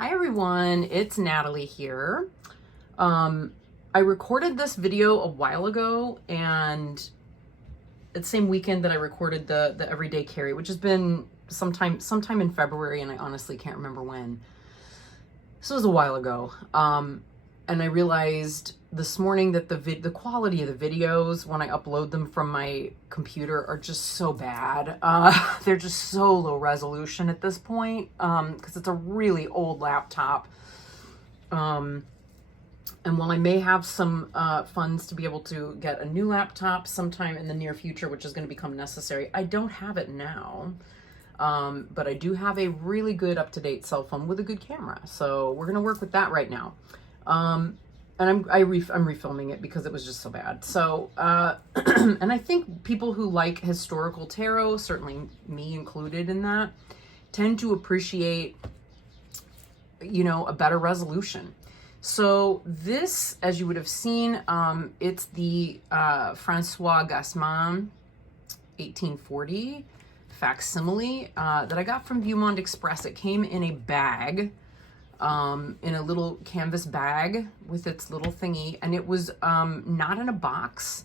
Hi everyone, it's Natalie here. I recorded this video a while ago, and it's the same weekend that I recorded the everyday carry, which has been sometime in February, and I honestly can't remember when. So it was a while ago. And I realized this morning that the quality of the videos when I upload them from my computer are just so bad. They're just so low resolution at this point, because it's a really old laptop. And while I may have some funds to be able to get a new laptop sometime in the near future, which is going to become necessary, I don't have it now. But I do have a really good up-to-date cell phone with a good camera. So we're going to work with that right now. And I'm refilming it because it was just so bad. So, and I think people who like historical tarot, certainly me included in that, tend to appreciate, a better resolution. So this, as you would have seen, it's the Francois Gassman 1840 facsimile that I got from Beaumont Express. It came in a bag, in a little canvas bag with its little thingy, and it was not in a box,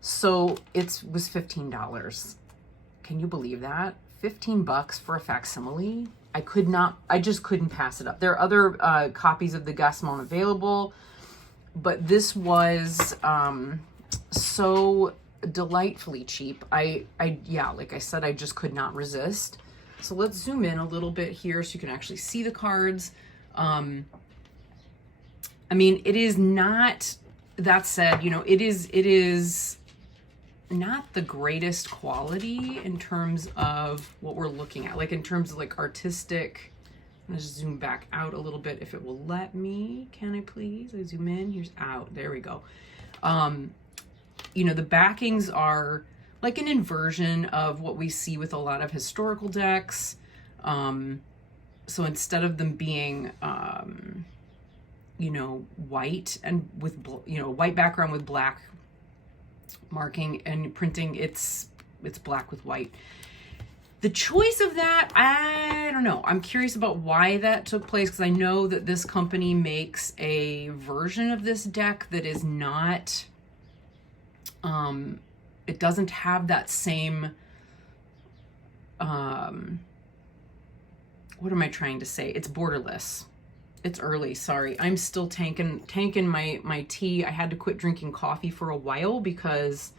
so it was $15. Can you believe that? $15 for a facsimile? I just couldn't pass it up. There are other copies of the Gassman available, but this was so delightfully cheap. Yeah, like I said, I just could not resist. So let's zoom in a little bit here so you can actually see the cards. I mean, it is not, that said, it is not the greatest quality in terms of what we're looking at, like in terms of like artistic. I'm gonna zoom back out a little bit if it will let me. Can I please? I zoom in, here's out, there we go. The backings are like an inversion of what we see with a lot of historical decks. So instead of them being, white and with, white background with black marking and printing, it's black with white. The choice of that, I don't know. I'm curious about why that took place, because I know that this company makes a version of this deck that is not, it doesn't have that same, what am I trying to say? It's borderless. It's early, sorry. I'm still tanking my tea. I had to quit drinking coffee for a while because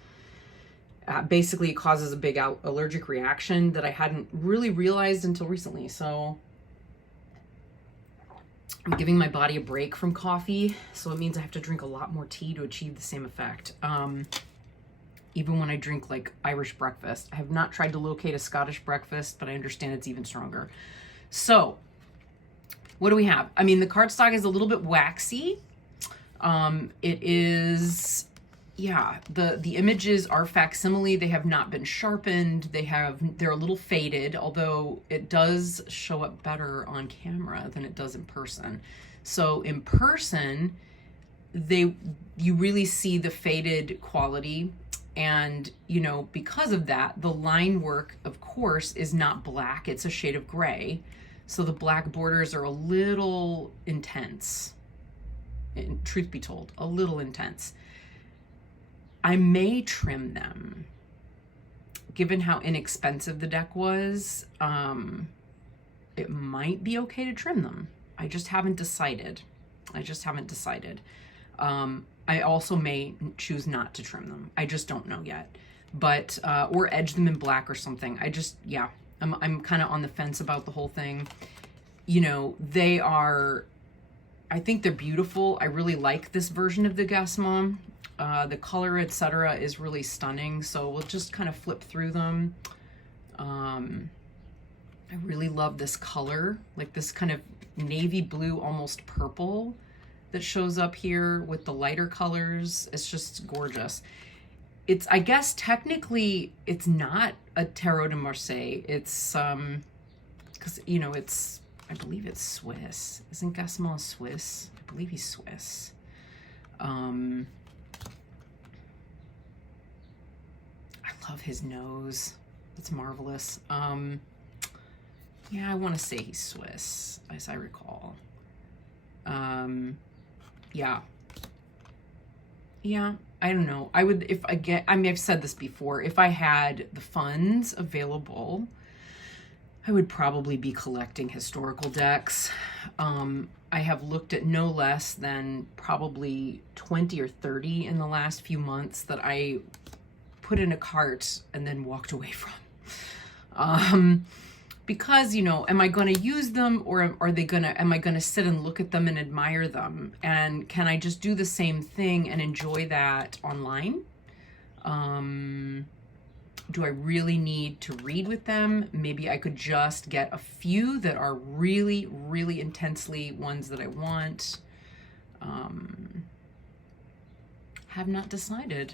basically it causes a big allergic reaction that I hadn't really realized until recently. So I'm giving my body a break from coffee. So it means I have to drink a lot more tea to achieve the same effect. Even when I drink like Irish breakfast. I have not tried to locate a Scottish breakfast, but I understand it's even stronger. So what do we have? I mean, the cardstock is a little bit waxy. It is, yeah, the images are facsimile. They have not been sharpened. They're a little faded, although it does show up better on camera than it does in person. So in person, you really see the faded quality. And, because of that, the line work, of course, is not black. It's a shade of gray. So the black borders are a little intense. And truth be told, a little intense. I may trim them. Given how inexpensive the deck was, it might be okay to trim them. I just haven't decided. I also may choose not to trim them. I just don't know yet. But, or edge them in black or something. I'm kind of on the fence about the whole thing. They are, I think they're beautiful. I really like this version of the Gassman. The color, etc., is really stunning. So we'll just kind of flip through them. I really love this color, like this kind of navy blue, almost purple that shows up here with the lighter colors. It's just gorgeous. It's, I guess, technically, it's not a Tarot de Marseille. It's, because, it's, I believe it's Swiss. Isn't Gassman Swiss? I believe he's Swiss. I love his nose. It's marvelous. Yeah, I want to say he's Swiss, as I recall. Yeah. Yeah, I don't know. I would, if I get, I mean, I've said this before, if I had the funds available, I would probably be collecting historical decks. I have looked at no less than probably 20 or 30 in the last few months that I put in a cart and then walked away from. Because, you know, am I going to use them, or are they going to, am I going to sit and look at them and admire them? And can I just do the same thing and enjoy that online? Do I really need to read with them? Maybe I could just get a few that are really, really intensely ones that I want. Have not decided.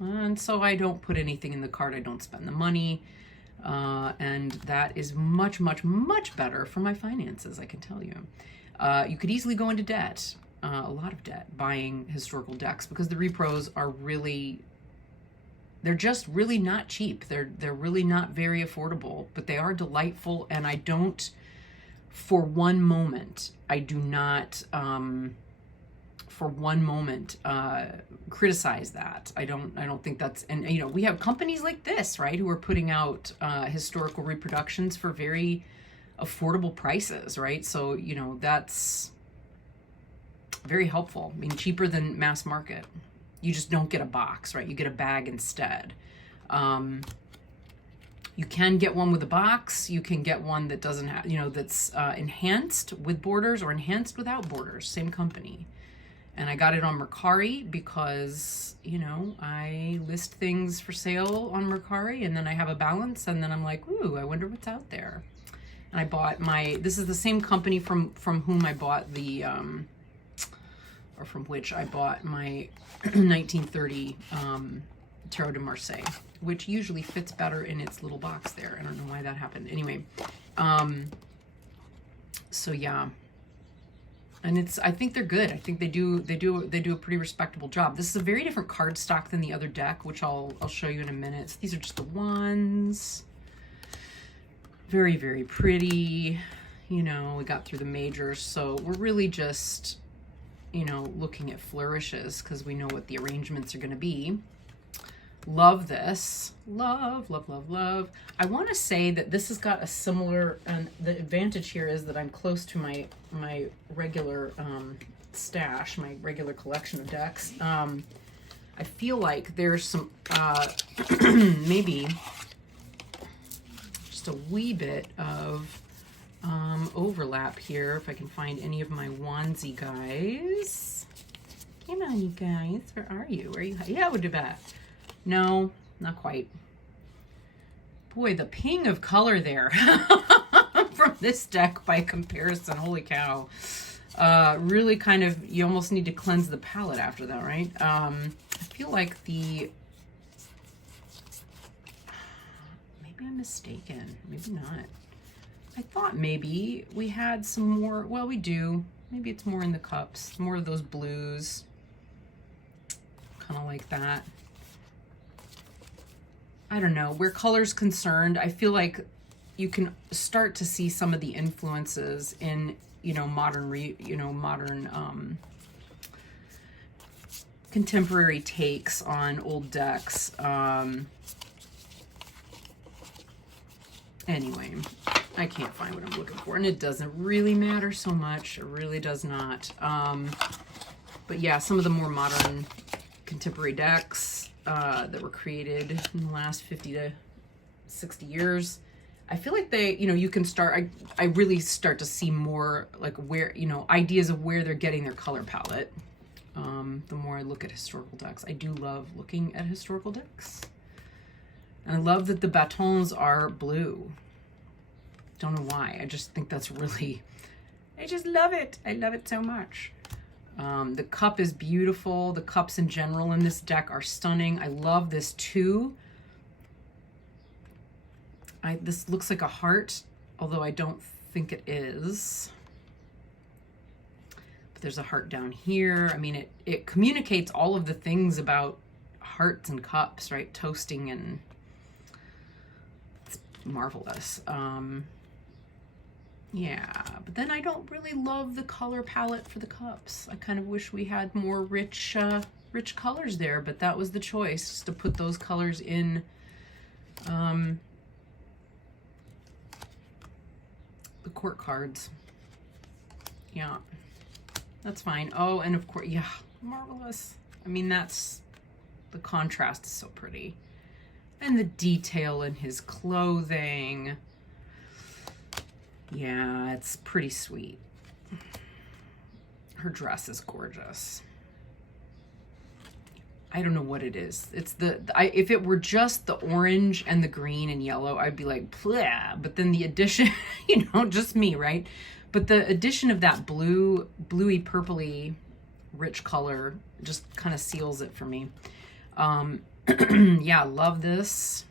And so I don't put anything in the cart. I don't spend the money. And that is much, much, much better for my finances, I can tell you. You could easily go into debt, a lot of debt, buying historical decks, because the repros are really, they're just really not cheap. They're really not very affordable, but they are delightful. And I don't, for one moment, I do not, for one moment, criticize that. I don't think that's, and you know, we have companies like this, right, who are putting out historical reproductions for very affordable prices, right? So, you know, that's very helpful. I mean, cheaper than mass market. You just don't get a box, right? You get a bag instead. You can get one with a box. You can get one that doesn't have, you know, that's enhanced with borders or enhanced without borders, same company. And I got it on Mercari because, you know, I list things for sale on Mercari and then I have a balance and then I'm like, ooh, I wonder what's out there. And I bought this is the same company from whom I bought the, or from which I bought my 1930 Tarot de Marseille, which usually fits better in its little box there. I don't know why that happened. Anyway, so yeah. And I think they're good. I think they do a pretty respectable job. This is a very different card stock than the other deck, which I'll show you in a minute. So these are just the ones. Very, very pretty. You know, we got through the majors, so we're really just, you know, looking at flourishes because we know what the arrangements are going to be. Love this. Love, love, love, love. I want to say that this has got a similar, and the advantage here is that I'm close to my regular stash, my regular collection of decks. I feel like there's some, maybe just a wee bit of overlap here, if I can find any of my onesie guys. Come on, you guys. Where are you? Where are you? Yeah, we'll do that. No, not quite. Boy, the ping of color there from this deck by comparison. Holy cow. Really kind of, you almost need to cleanse the palette after that, right? I feel like maybe I'm mistaken. Maybe not. I thought maybe we had some more, well, we do. Maybe it's more in the cups, more of those blues. Kind of like that. I don't know, where color's concerned, I feel like you can start to see some of the influences in, you know, modern contemporary takes on old decks. Anyway, I can't find what I'm looking for, and it doesn't really matter so much. It really does not. But yeah, some of the more modern contemporary decks that were created in the last 50 to 60 years. I feel like they, you know, you can start, I really start to see more like where, you know, ideas of where they're getting their color palette. The more I look at historical decks. I do love looking at historical decks. And I love that the batons are blue. Don't know why. I just think that's really, I just love it. I love it so much. The cup is beautiful. The cups in general in this deck are stunning. I love this too. This looks like a heart, although I don't think it is. But there's a heart down here. I mean, it communicates all of the things about hearts and cups, right? Toasting, and it's marvelous. Yeah, but then I don't really love the color palette for the cups. I kind of wish we had more rich colors there, but that was the choice, just to put those colors in the court cards. Yeah, that's fine. Oh, and of course, yeah, marvelous. I mean, that's, the contrast is so pretty. And the detail in his clothing. Yeah, it's pretty sweet. Her dress is gorgeous. I don't know what it is. It's if it were just the orange and the green and yellow, I'd be like, blah. But then the addition, you know, just me, right? But the addition of that bluey, purpley, rich color just kind of seals it for me. Yeah, love this.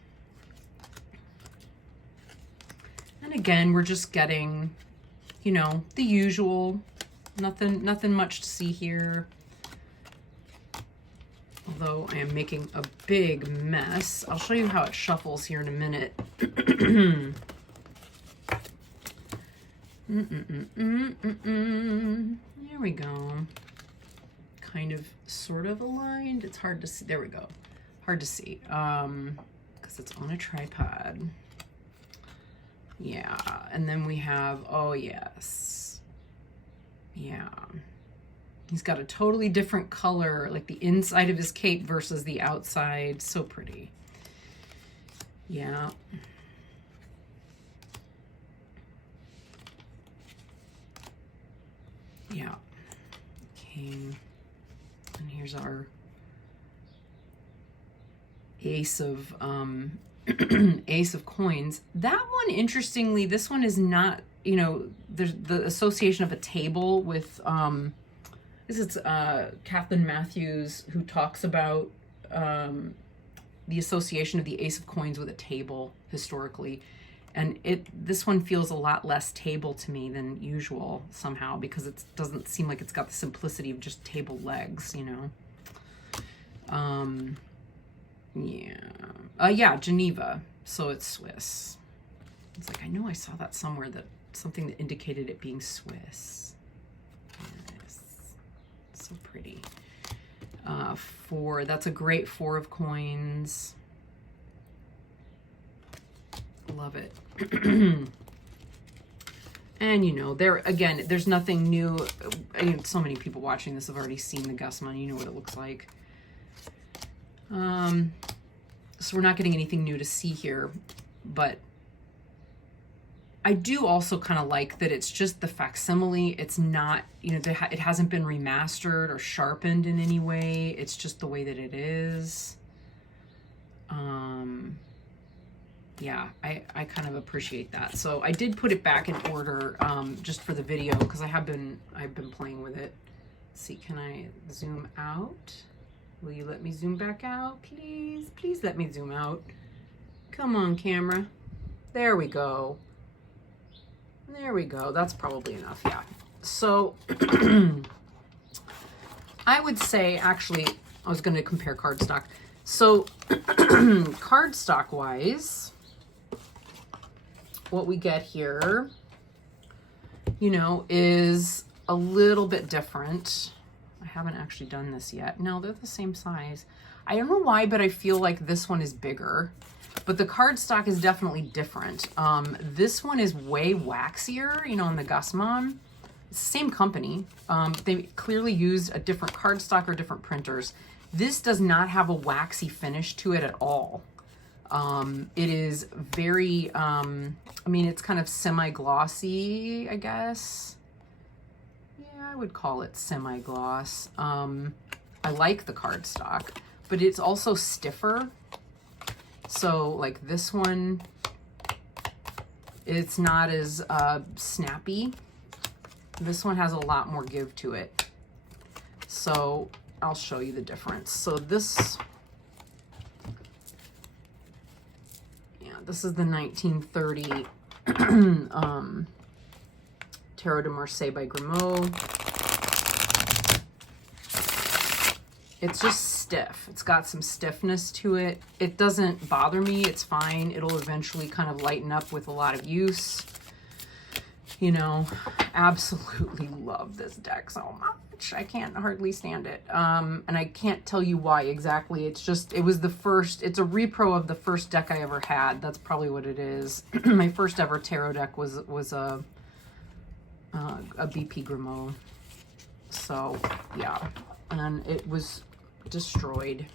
And again, we're just getting, you know, the usual, nothing much to see here. Although I am making a big mess. I'll show you how it shuffles here in a minute. There we go. Kind of, sort of aligned. It's hard to see. There we go. Hard to see, because it's on a tripod. Yeah, and then we have, oh yes, yeah. He's got a totally different color, like the inside of his cape versus the outside. So pretty. Yeah. Yeah. Okay. And here's our ace of ace of coins. That one, interestingly, this one is not, you know, there's the association of a table with this is Kathleen Matthews, who talks about the association of the ace of coins with a table historically. And this one feels a lot less table to me than usual somehow, because it doesn't seem like it's got the simplicity of just table legs, you know. Yeah. Yeah, Geneva. So it's Swiss. It's like, I know I saw that somewhere, that something that indicated it being Swiss. Yes. So pretty. That's a great 4 of coins. Love it. And you know, there's nothing new. I mean, so many people watching this have already seen the Gassman. You know what it looks like. So we're not getting anything new to see here, but I do also kind of like that it's just the facsimile. It's not, you know, it hasn't been remastered or sharpened in any way. It's just the way that it is. Yeah, I kind of appreciate that. So I did put it back in order just for the video, because I've been playing with it. Let's see, can I zoom out? Will you let me zoom back out, please? Please let me zoom out. Come on, camera. There we go. There we go. That's probably enough, yeah. So I would say, actually, I was going to compare cardstock. So cardstock wise, what we get here, you know, is a little bit different. I haven't actually done this yet. No, they're the same size. I don't know why, but I feel like this one is bigger. But the cardstock is definitely different. This one is way waxier, you know, on the Gassman. It's the same company. They clearly used a different cardstock or different printers. This does not have a waxy finish to it at all. It is very, I mean, it's kind of semi-glossy, I guess. I would call it semi-gloss. I like the cardstock, but it's also stiffer. So like this one, it's not as snappy. This one has a lot more give to it. So I'll show you the difference. So this, yeah, this is the 1930 Tarot de Marseille by Grimaud. It's just stiff. It's got some stiffness to it. It doesn't bother me. It's fine. It'll eventually kind of lighten up with a lot of use. You know, absolutely love this deck so much. I can't hardly stand it. And I can't tell you why exactly. It's just, it was the first, it's a repro of the first deck I ever had. That's probably what it is. My first ever tarot deck was a BP Grimaud. So yeah, and it was destroyed.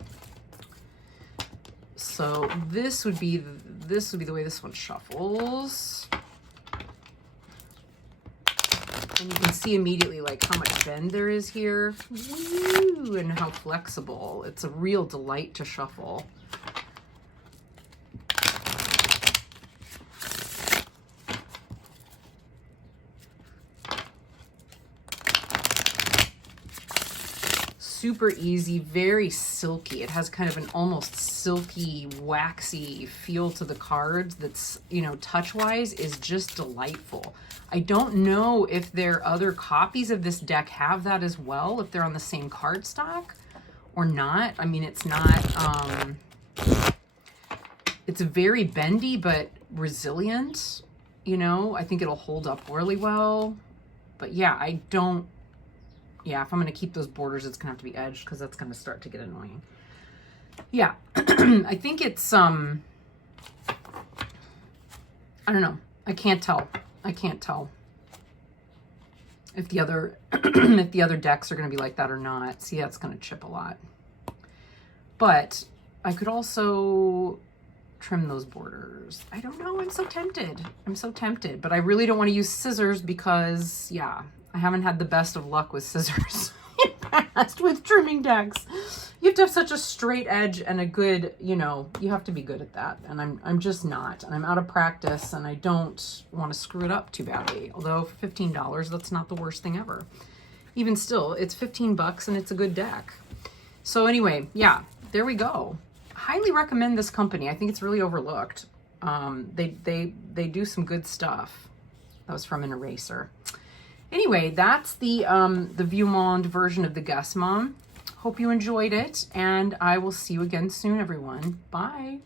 So this would be the way this one shuffles. And you can see immediately like how much bend there is here. Woo, and how flexible. It's a real delight to shuffle. Super easy, very silky. It has kind of an almost silky, waxy feel to the cards that's, you know, touch-wise is just delightful. I don't know if their other copies of this deck have that as well, if they're on the same cardstock or not. I mean, it's not, it's very bendy, but resilient, you know. I think it'll hold up really well. But yeah, yeah, if I'm going to keep those borders, it's going to have to be edged because that's going to start to get annoying. Yeah, I think it's, I don't know. I can't tell. I can't tell if the other, if the other decks are going to be like that or not. See, that's going to chip a lot. But I could also trim those borders. I don't know. I'm so tempted. I'm so tempted. But I really don't want to use scissors because, yeah, I haven't had the best of luck with scissors in the past with trimming decks. You have to have such a straight edge and a good, you know, you have to be good at that. And I'm just not. And I'm out of practice and I don't want to screw it up too badly. Although for $15, that's not the worst thing ever. Even still, it's 15 bucks and it's a good deck. So anyway, yeah, there we go. Highly recommend this company. I think it's really overlooked. They do some good stuff. That was from an eraser. Anyway, that's the Vieux Monde version of the Gassman. Hope you enjoyed it, and I will see you again soon, everyone. Bye.